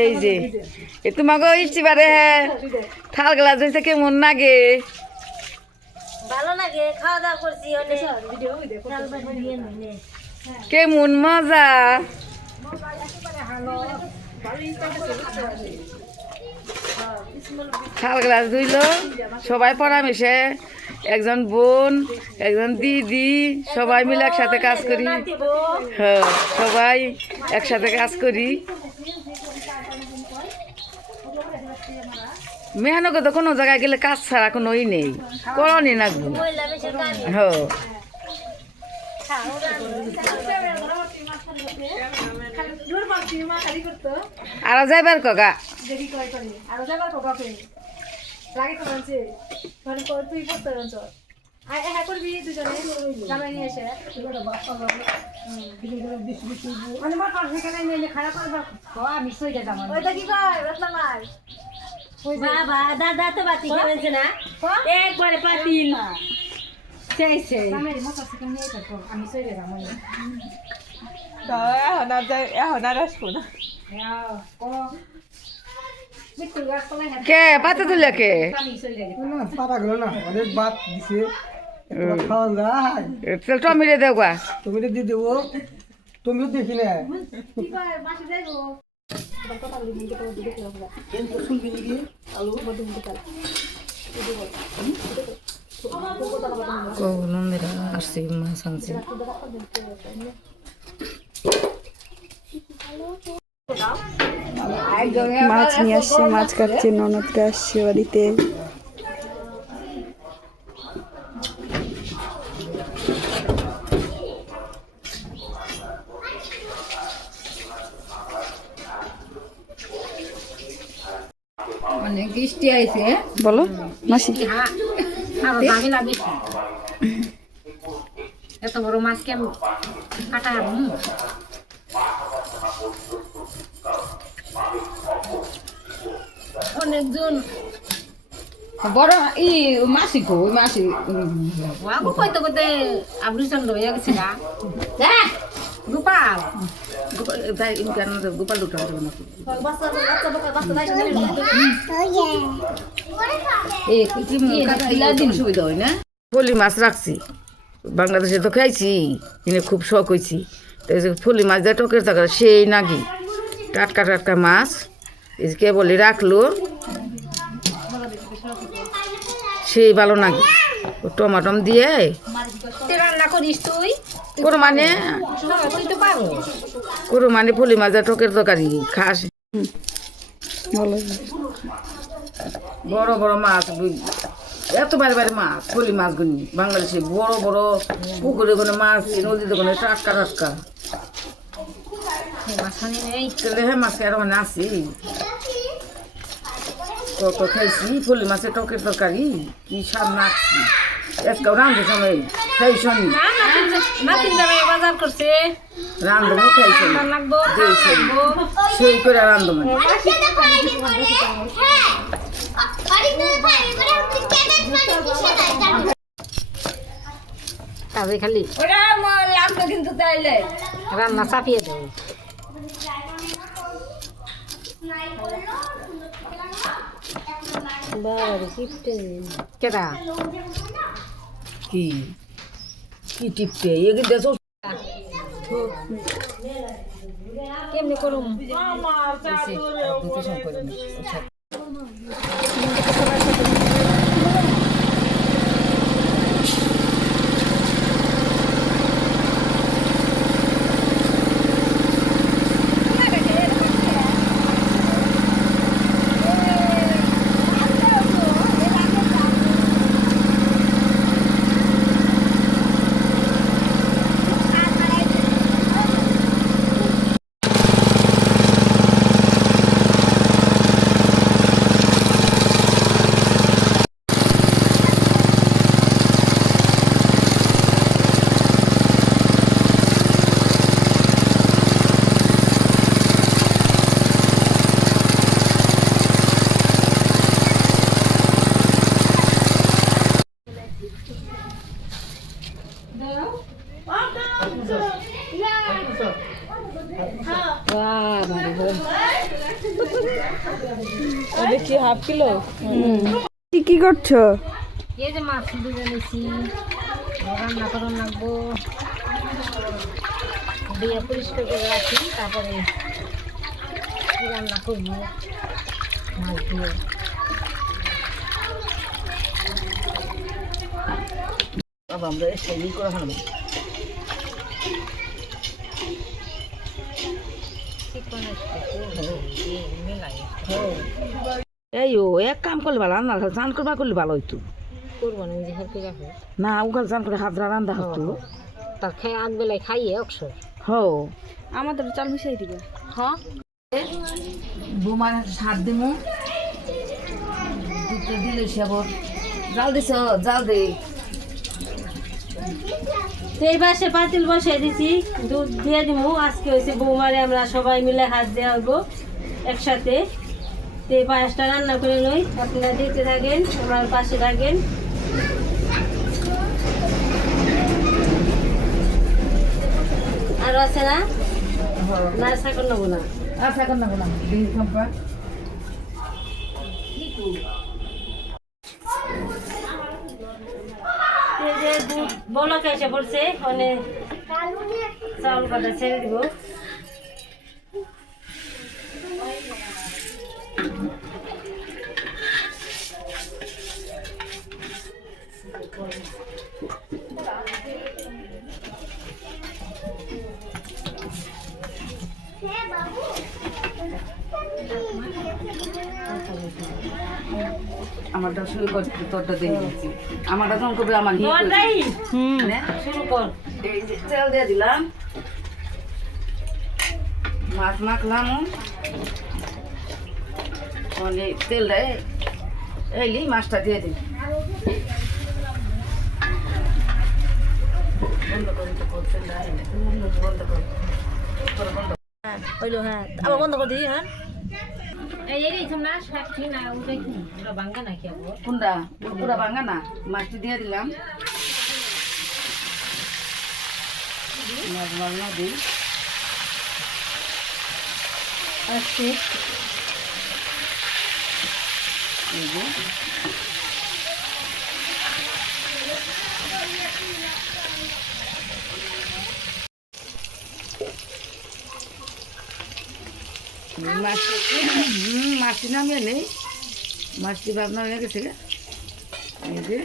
এই যে এ তোমাকে ইস্তিবারে থাল গ্লাস হয়েছে কেমন লাগে? ভালো লাগে, খাওয়া দাওয়া করছি অনেক। কেমন মজা! থাল গ্লাস ধুইল সবাই পরামর্শে, একজন বোন একজন দিদি সবাই মিলে একসাথে কাজ করি। হ্যাঁ, সবাই একসাথে কাজ করি। মেহানকে তো কোনো জায়গায় গেলে কাজ ছাড়া কোনো ই নেই, করণই লাগবে। হ্যাঁ, আরো যাইবার কগা বাবা দাদা তো বাতি খেয়েছে না, একবারে পাতিল চাইছে। কে পাতে তুলে কে পাতা গেল না, অনেক ভাত দিছে, খাওয়া যায়। টমিরে দেওয়া তুমি দিয়ে দেবো, তুমিও দেখি না। আসছি মাছ আনছি। মাছ নিয়ে আসছে, মাছ কাটছে, ননদকে আসছে বাড়িতে। অনেক বৃষ্টি আইছে বলো মাসি, এত বড় মাছ কেন কাটা? অনেকজন বড় ই মাসি কো মাসি বাবু কইতে কইতে আবৃষণ হয়ে গেছে না। গোপাল গোপাল দুটো সুবিধা হয় না। ফলি মাছ রাখছি, বাংলাদেশে তো খাইছি, কিনে খুব শখ হয়েছি। ফলি মাছ দিয়ে টকের তরকারি সেই নাকি টাটকা টাটকা মাছ কে বলি রাখলো, সেই ভালো নাকি। টমাটম দিয়ে রান্না করিস তুই? কোনো মানে পারো কোনো মানে ফলি মাছ দিয়ে টকের তরকারি খাস। বলো বড় বড় মাছ, এত বারে বারে মাছ, ফলি মাছগুলি বাংলাদেশে বড় বড় পুকুরে কোনো মাছ, নদীতে কোনো টাটকা টাটকা হ্যাঁ মাছ আর মানে আছি কত খাইছি। ফলি মাছের টকের তরকারি কি স্বাদ নাচছি, আজকেও রান্ধে সময় খাই শনি বাজার করছে, রান্ধবো খাইছি সেই করে রান্ধবো। কাজে খালি কিন্তু রান্না চাপিয়ে দেবো। কেটা কি কি টিপতে এগে দেশো কেমনি করুম? কি হাফ কিলো কি করছো? এই যে মাছ দুটো নিয়েছি, রান্না করে রাখবো, দিয়ে পরিষ্কার করে রাখি, তারপরে রান্না করবো মাছ দিয়ে। আমরা সেই করে খাবো। এই ও এক কাম করলে ভালো, রান্না চান করবা করলে ভালো হইতো। করবো না, নিজে হেল্পে রাখবো। না ওখান চান করে হাত রান্না হতো। তার খেয়ে আগ বেলায় খাইয়ে অবসর। হো আমাদের চাল মিশাই দিবে। হ্যাঁ, বোমার সাত দিমু দুধটা দিলে সেবর জাল দিছ, জাল দে। এই পাশে পাতিল বসাই দিছি, দুধ দিয়ে দিব। আজকে হয়েছে বৌমারে আমরা সবাই মিলে হাত দেওয়া হইব একসাথে। তো এই পায়েসটা রান্না করে লই, আপনারা দেখতে থাকেন, আমার পাশে থাকেন। আরো আছে না? না সাকর নেবো না। আচ্ছা এখন না বললাম দিন খাম্পা এই যে দুধ বলক এসে পড়ছে, মানে চাউল কাটা ছেড়ে দিব। আমারটা শুরু করছি, তোরটা দিয়ে দিচ্ছি। আমারটা যখন করবে আমার নিয়ে তোমার তাই? শুরু কর। এই যে তেল দিয়ে দিলাম, মাছ মাখলাম, মানে তেলটা এইলি মাছটা দিয়ে দিই। বন্ধ করে তো করছেন না, বন্ধ কর, বন্ধ। হইলো, হ্যাঁ আবার বন্ধ করে দিই। হ্যাঁ এই তোমরা সাক্ষী না, ওটাই কি ওটা ভাঙ্গা নাকি আবার? কুন্ডা পুরা ভাঙা না, মাছটি দিয়ে দিলাম। মাছ ভাঙা দিই। আচ্ছা, এই যে মাছটি নামিয়ে নেই, মাছটি ভাব নামিয়ে গেছে। এই যে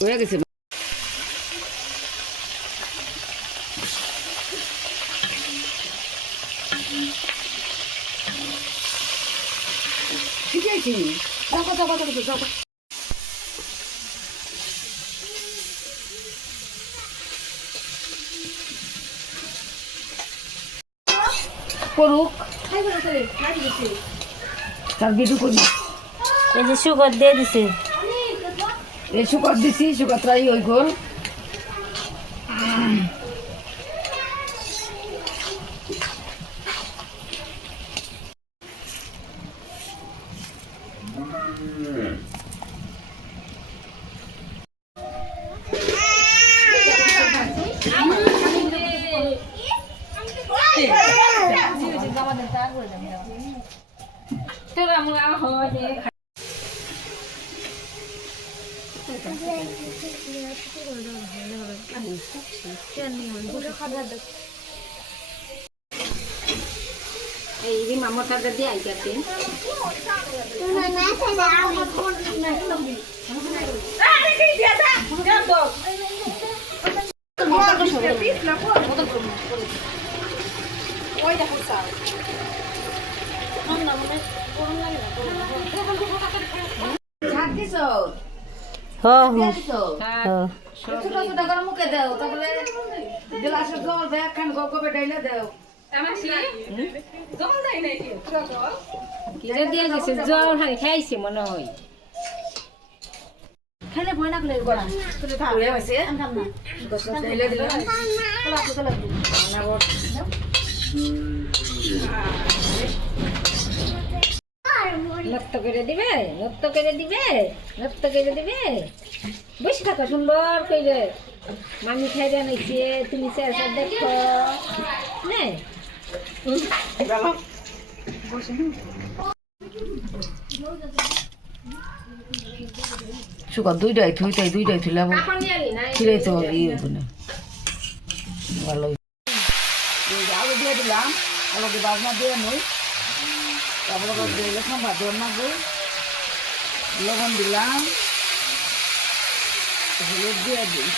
হয়ে গেছে। ঠিক আছে, যাও। করুক তার ভিডিও করি। এই যে সুগর দিয়ে দিছে। এই শুকর দিছি, শুকরটাই ওই গোল। এই মামতাটা দিয়ে আইতাছেন। ঝাঁক দিছ, হ্যাঁ দিছ। হ্যাঁ, ছোট ছোট করে মুখে দাও, তারপরে গ্লাসে জল দেয়, একখান গপে ডাইলে দাও। কিরে দিয়ে দিছে, জল হানি খাইছে মনে হয়। খেলে ভয় না করলে হয়ে গেছে, ডাইলে দিলাম। নক্ত করে দিবে, নক্ত করে দিবে, নক্ত করে দিবে। বেশি থাকা সুন্দর করে মামি খাইবে নাকি তুমি চেষ্টা দেখো নে সুগার দুইটাই থুইলে আবার ছিঁড়ে তো ভালো আলু দিয়ে দিলাম আলুকে বাজনা দিয়ে নই তারপরে দিলে সম্বাদ দেওয়ার না লবণ দিলাম হলুদ দিয়ে দিই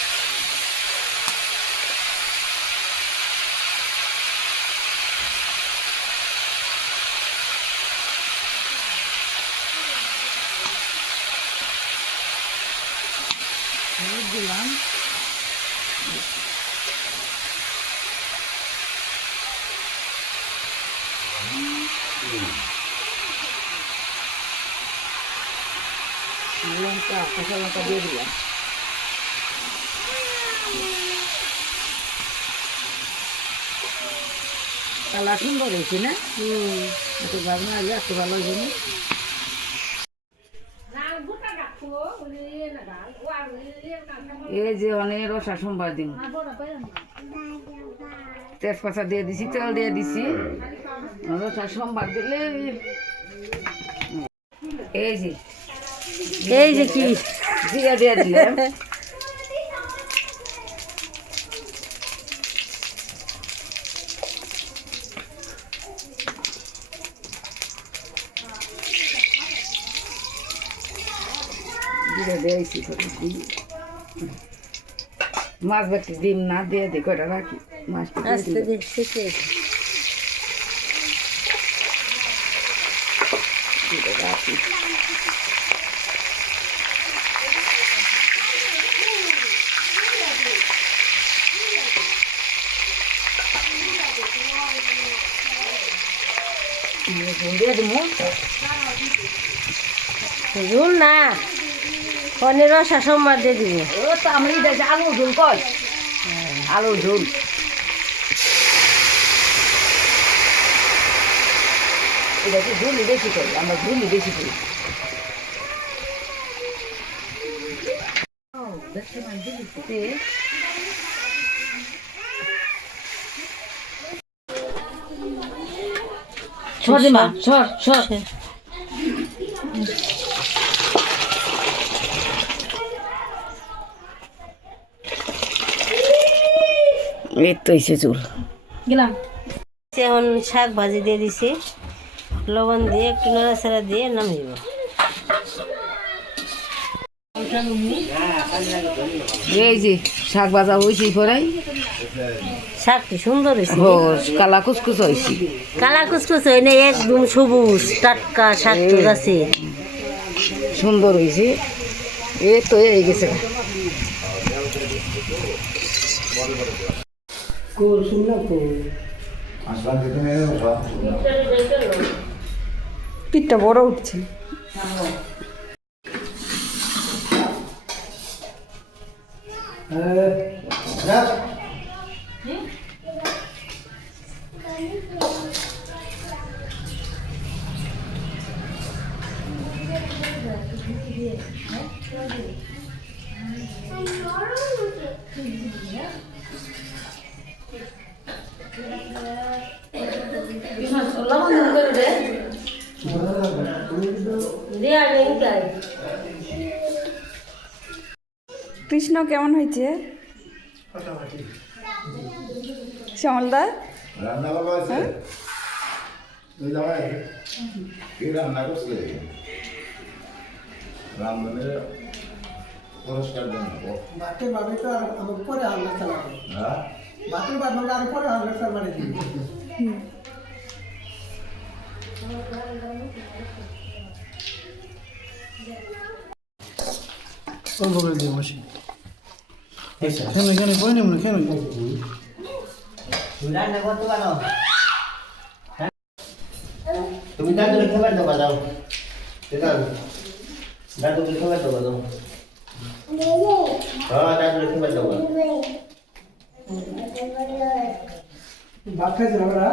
হলুদ দিলাম লঙ্কা কাঁচা লঙ্কা দিয়ে দিলাম কালার সুন্দর হয়েছে না একটু ভাবনা আগে একটু ভালো হয়েছে না এই যে অনেক রসা সোমবার দিন তেজপাতা দিয়ে দিছি তেল দিয়ে দিছি রসা সোমবার দিলে এই যে কি জিরা দিয়ে দিলাম জিরা দিয়েছি মাছ বাকি ডিম না দিয়ে দিই কয়টা রাখি মাছটা রাখি ঝুল না পনির রসা সোমবার দিয়ে দিব ও তো আমি আলু ঝোল কই আলু ঝোল এটা কি ঝুলি বেশি করি আমরা ঝুলি বেশি করি সর মা সর এই তো এসে চুল গেলাম এখন শাক ভাজি দিয়ে দিছি লবণ দিয়ে একটু নাড়াচাড়া দিয়ে নামিয়ে দিব এই যে শাক ভাজা হয়েছে পরাই শাকটি সুন্দর হয়েছে কালা কুচকুচ হয়েছে কালা কুচকুচ হয় না একদম সবুজ টাটকা শাক তো গাছে সুন্দর হয়েছে এই তো এই গেছে পিঠটা বড় উঠছে কৃষ্ণ কেমন হয়েছে শ্যামলদা রান্না ভালো আছে তুই যাবাই কি রান্না করছে রান্নার পুরস্কার দেন বাকি ভাবে তো আর আমার পরে হাল্লা চালাবে হ্যাঁ বাকি ভাবে আর পরে হাল্লা চালাবে কোন বলে দিয়ে বসে কেন কেন কই নেব না কেন রান্না করতে পারো তুমি দাদু খাবার দেবো দাও দাদু খাবার দেবো দাও হ্যাঁ দাদু খাবার দেবো ভাত খাইছে আমরা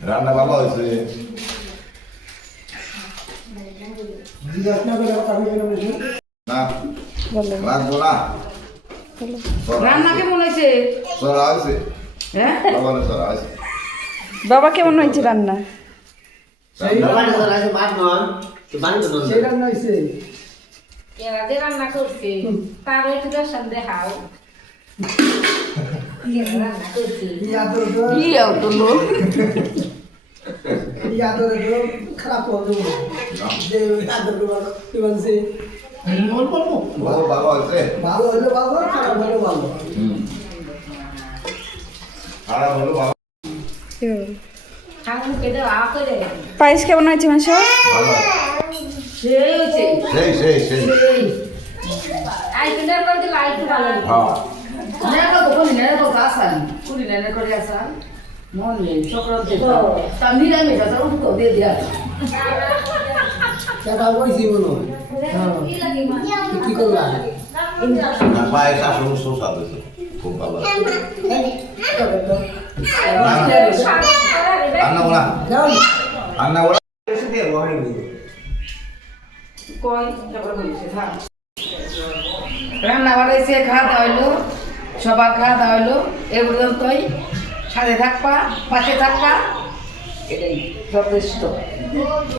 রান্না ভালো হয়েছে না বলো রাখবো না রান্না কেমন হয়েছে সরা আছে হ্যাঁ বাবা সরা আছে বাবা কেমন হয়েছে রান্না? বাবা তো আছে মাছ নন তো বানি তো নন সেই রান্না হয়েছে এরা যে রান্না করছে তার একটু দর্শন দেখাও রান্না করছে বিয়েও তো লোক খারাপ হবে যে আদর কি বলছে বাবা বাবা আছে ভালো হলে ভালো খারাপ হলে ভালো খারাপ হলো বাবা ঠাকুরকে দেওয়া করে পায়েস কেমন হয়েছে মাসা? ভালো সেই হয়েছে সেই আইটেম করে দিলে আইটেম ভালো হ্যাঁ নেড়ে তো বলি নেড়ে তো আসান পুরি নেড়ে করে আসান মন নেই সংক্রান্তি তা নিরামিষ আছে ওটা তো দিয়ে দিয়া সেটা বলছি মনে হয় কি করলাম না পায়েস আসলে সোসা দিয়েছে খুব ভালো রান্না বলা রান্না বলা কই তারপরে বলছে থাক রান্না বাড়াইছে খাওয়া দাওয়া হইলো সবার খাওয়া দাওয়া হইলো এ পর্যন্তই সাথে থাকবা পাশে থাকবা এটাই যথেষ্ট